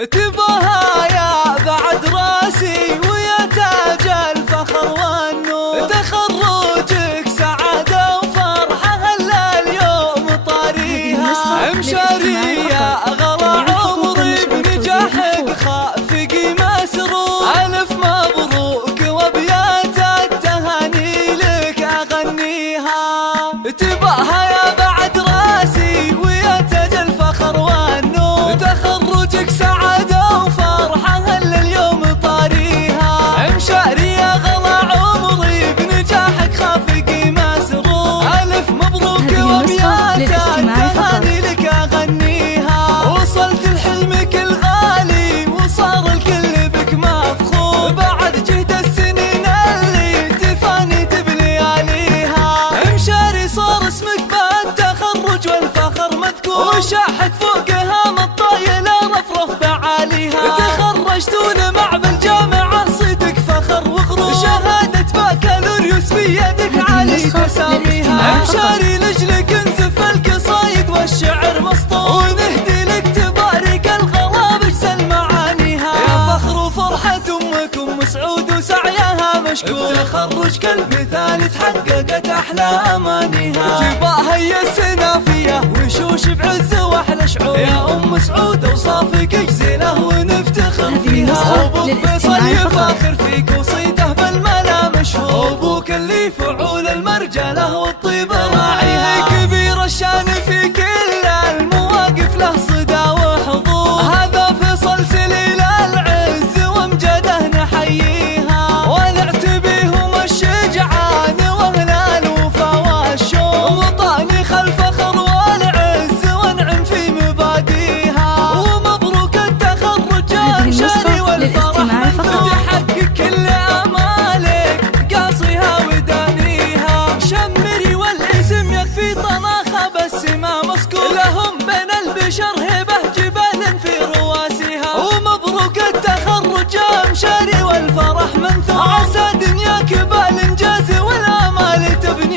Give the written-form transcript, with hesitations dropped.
تباها يا بعد راسي ويا تاج الفخر والنور، تخرجك سعادة وفرحة هلا اليوم طاريها، امشاري يا غلا عمري بنجاحك خافقي مسرور، ألف مبروك وابيات التهاني لك أغنيها. تباها يا بعد راسي ويا تاج الفخر والنور، تخرجك سعادة وفرحة هلا اليوم طاريها، امشاري يا غلا عمري بنجاحك خافقي مسرور، ألف مبروك وابيات التهاني لك أغنيها. وصلت لحلمك الغالي وصار الكل بك مفخور، بعد جهد السنين اللي تفاني بلياليها، امشاري صار اسمك بالتخرج والفخر مذكور، وشاحت فوقها مطايلة رفرف بعاليها، تخرجتون مع بالجامعة صدق فخر وغرور، شهادة بكالوريوس في يدك علي تساميها، امشاري لجلك انزف القصايد والشعر مسطور، ونهدي لك تبارك الغلا بجزل معانيها، يا فخر وفرحة امك ام سعود وسعيها مشكور، بتخرج كالمثال تحققت احلى امانيها، تباها هي السنافية وشوش بعز واحلى شعور، يا ام سعود اوصافك جزيلة ونفتخر فيها، ابوك فيصل يفاخر فيك وصيته بالملا مشهور، ابوك اللي فعول المرجله والطيب راعيها، كبير الشان في كل المواقف له صدى وحضور، هذا فيصل سليل العز وامجده نحييها، ونعتبيهم الشجعان واهل الوفا والشوق، وطاني خلف فخر والعز وانعم في مباديها، ومبروك التخرج امشاري والفرح منثور، تحقق كل امالك قاصيها ودانيها، شمري والاسم يكفي طناخه بالسما مسكور، لهم بين البشر هبه جبال في رواسيها، ومبروك التخرج امشاري والفرح منثور، عسى دنياك بالانجاز والامال تبني